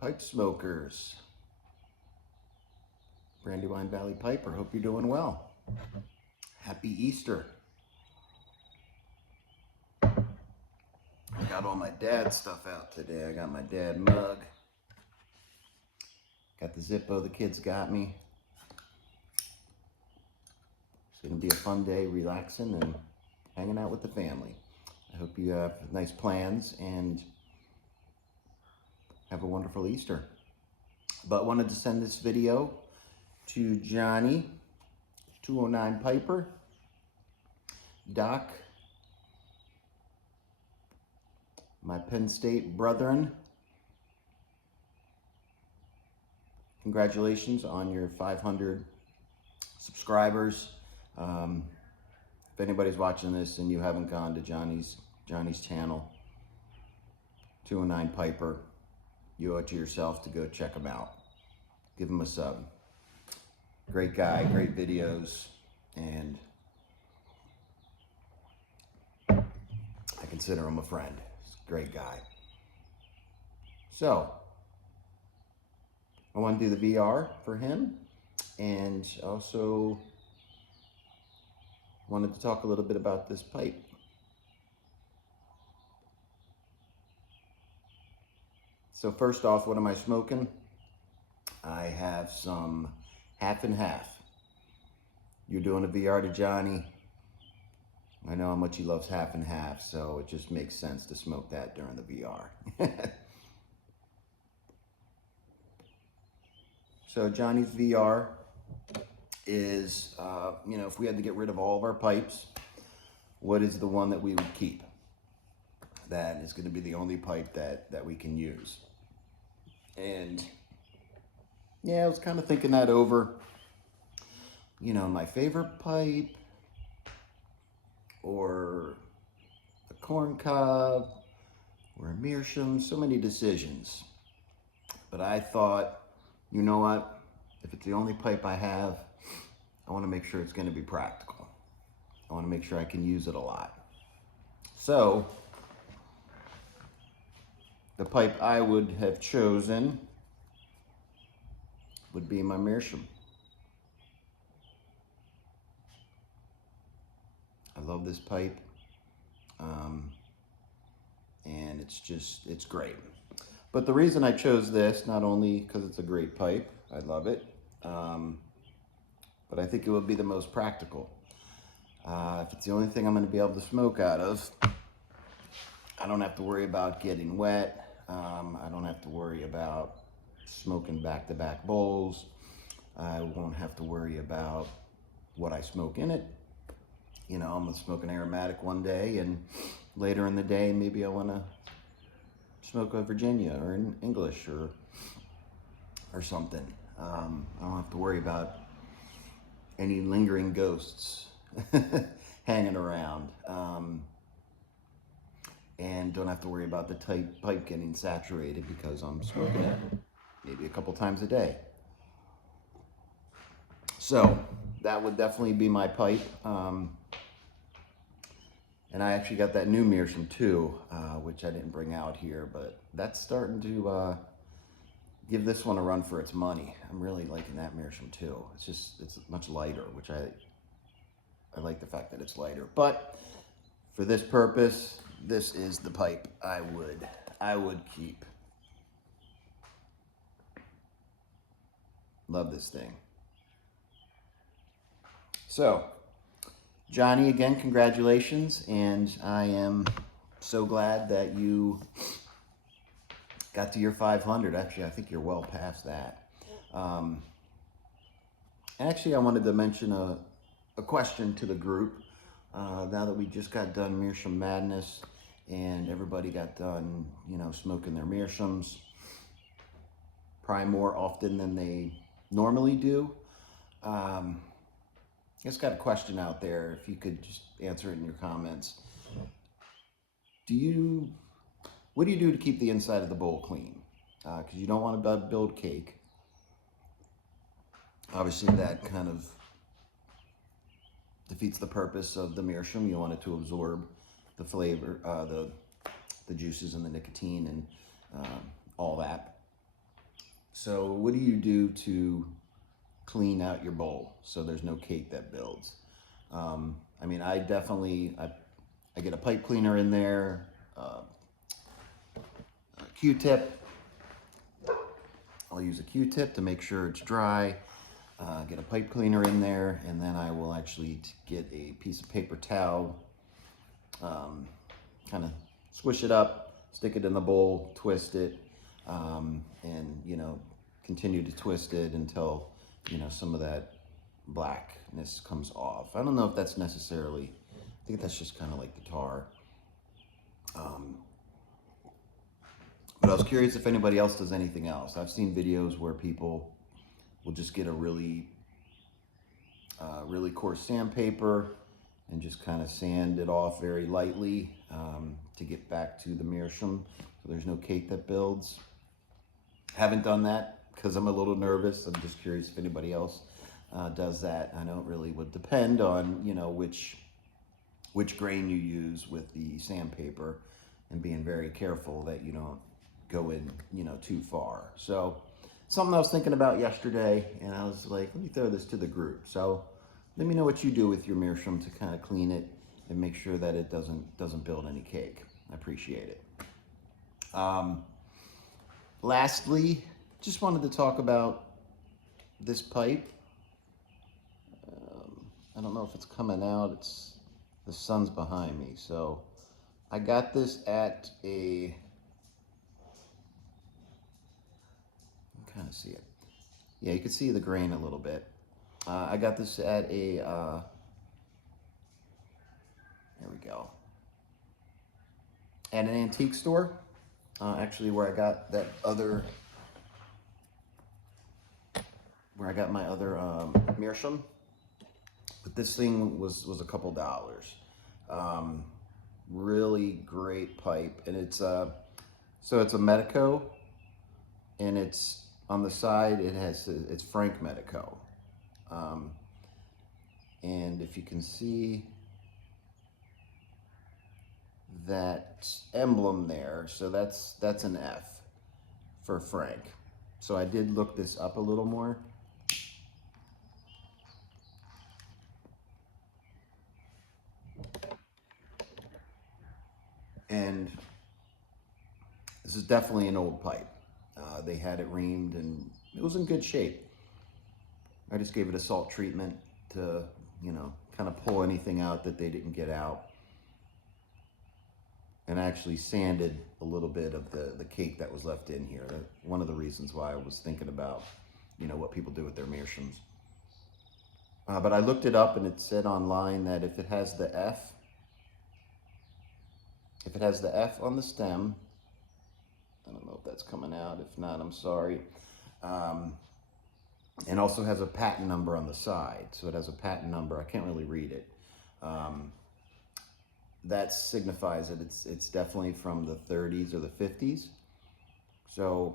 Pipe smokers, Brandywine Valley Piper, hope you're doing well. Happy Easter. I got all my dad stuff out today. I got my dad mug. Got the Zippo the kids got me. It's gonna be a fun day, relaxing and hanging out with the family. I hope you have nice plans and have a wonderful Easter. But wanted to send this video to Johnny, 209 Piper, Doc, my Penn State brethren. Congratulations on your 500 subscribers. If anybody's watching this and you haven't gone to Johnny's channel, 209 Piper, you owe it to yourself to go check him out. Give him a sub. Great guy, great videos, and I consider him a friend. He's a great guy. So, I want to do the VR for him, and also wanted to talk a little bit about this pipe. So first off, what am I smoking? I have some half and half. You're doing a VR to Johnny. I know how much he loves half and half, so it just makes sense to smoke that during the VR. So Johnny's VR is, if we had to get rid of all of our pipes, what is the one that we would keep? That is going to be the only pipe that we can use. And yeah, I was kind of thinking that over. My favorite pipe, or a corn cob, or a Meerschaum, so many decisions. But I thought, you know what? If it's the only pipe I have, I want to make sure it's going to be practical. I want to make sure I can use it a lot. So, the pipe I would have chosen would be my Meerschaum. I love this pipe, and it's great. But the reason I chose this, not only because it's a great pipe, I love it, but I think it would be the most practical. If it's the only thing I'm going to be able to smoke out of, I don't have to worry about getting wet. I don't have to worry about smoking back-to-back bowls. I won't have to worry about what I smoke in it. I'm gonna smoke an aromatic one day, and later in the day, maybe I want to smoke a Virginia or an English or something. I don't have to worry about any lingering ghosts hanging around, and don't have to worry about the pipe getting saturated because I'm smoking it maybe a couple times a day. So that would definitely be my pipe. And I actually got that new Meerschaum too, which I didn't bring out here, but that's starting to give this one a run for its money. I'm really liking that Meerschaum too. It's much lighter, which I like the fact that it's lighter. But for this purpose, this is the pipe I would keep. Love this thing. So, Johnny, again, congratulations, and I am so glad that you got to your 500. Actually, I think you're well past that. Actually, I wanted to mention a question to the group. Now that we just got done Meerschaum Madness, and everybody got done, smoking their Meerschaums, probably more often than they normally do. Just got a question out there. If you could just answer it in your comments. What do you do to keep the inside of the bowl clean? Because you don't want to build cake. Obviously, that kind of defeats the purpose of the Meerschaum. You want it to absorb the flavor, the juices and the nicotine and all that. So what do you do to clean out your bowl so there's no cake that builds? I mean, I get a pipe cleaner in there, a Q-tip. I'll use a Q-tip to make sure it's dry. Get a pipe cleaner in there, and then I will actually get a piece of paper towel, kind of swish it up, stick it in the bowl, twist it, and continue to twist it until some of that blackness comes off. I don't know if that's necessarily, I think that's just kind of like the tar. But I was curious if anybody else does anything else. I've seen videos where people will just get a really coarse sandpaper and just kind of sand it off very lightly to get back to the Meerschaum so there's no cake that builds. Haven't done that because I'm a little nervous. I'm just curious if anybody else does that. I know it really would depend on which grain you use with the sandpaper, and being very careful that you don't go in too far. So something I was thinking about yesterday, and I was like, let me throw this to the group. So let me know what you do with your Meerschaum to kind of clean it and make sure that it doesn't build any cake. I appreciate it. Lastly, just wanted to talk about this pipe. I don't know if it's coming out. The sun's behind me. So I got this at you can kind of see it. Yeah, you can see the grain a little bit. I got this at there we go. At an antique store. Actually, where I got my other Meerschaum. But this thing was a couple dollars. Really great pipe, and it's so it's a Medico, and it's on the side. It's Frank Medico, and if you can see that emblem there, so that's an F for Frank. So I did look this up a little more. And this is definitely an old pipe. They had it reamed and it was in good shape. I just gave it a salt treatment to, kind of pull anything out that they didn't get out. And I actually sanded a little bit of the cake that was left in here. That's one of the reasons why I was thinking about, what people do with their Meerschaums. But I looked it up, and it said online that if it has the F on the stem, I don't know if that's coming out. If not, I'm sorry. And also has a patent number on the side. So it has a patent number. I can't really read it. That signifies that it's definitely from the 30s or the 50s. So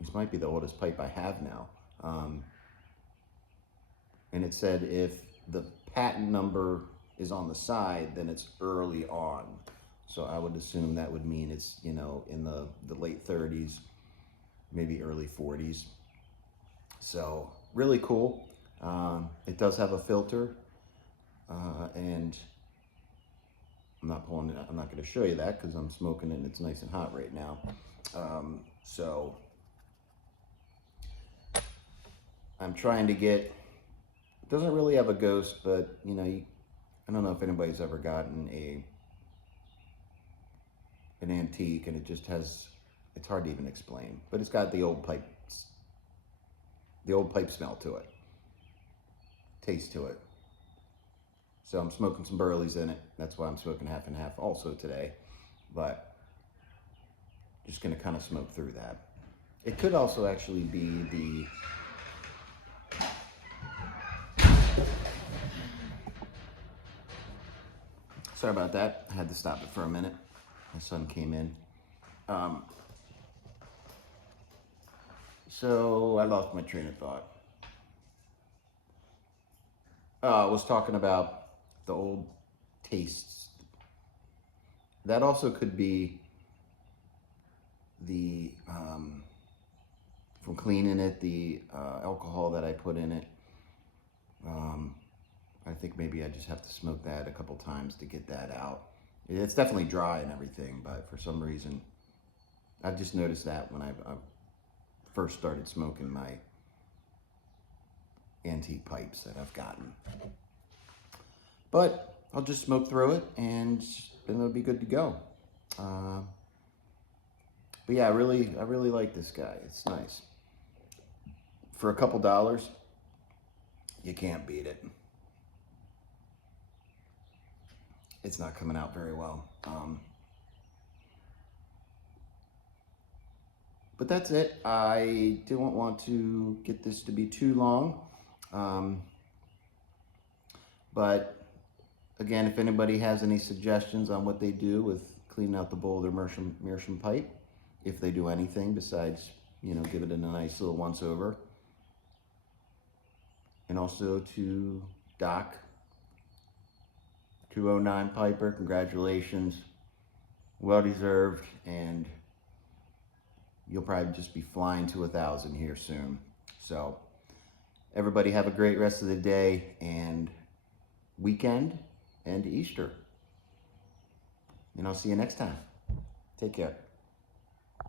this might be the oldest pipe I have now. And it said if the patent number is on the side, then it's early on. So I would assume that would mean it's, in the late 30s, maybe early 40s. So really cool. It does have a filter, and I'm not going to show you that because I'm smoking it and it's nice and hot right now. So I'm trying to get, it doesn't really have a ghost, but I don't know if anybody's ever gotten an antique and it just has, it's hard to even explain, but it's got the old pipe smell to it, taste to it. So I'm smoking some Burleys in it. That's why I'm smoking half and half also today, but just gonna kind of smoke through that. It could also actually be the, sorry about that. I had to stop it for a minute. My son came in. So I lost my train of thought. I was talking about the old tastes. That also could be the from cleaning it, the alcohol that I put in it. I think maybe I just have to smoke that a couple times to get that out. It's definitely dry and everything, but for some reason, I just noticed that when I first started smoking my antique pipes that I've gotten. But I'll just smoke through it and then it'll be good to go. But yeah, I really like this guy. It's nice. For a couple dollars, you can't beat it. It's not coming out very well. But that's it. I don't want to get this to be too long. But again, if anybody has any suggestions on what they do with cleaning out the bowl of their Meerschaum pipe, if they do anything besides, you know, give it a nice little once over. And also to Doc 209 Piper, congratulations. Well deserved, and you'll probably just be flying to 1,000 here soon. So everybody have a great rest of the day and weekend and Easter. And I'll see you next time. Take care.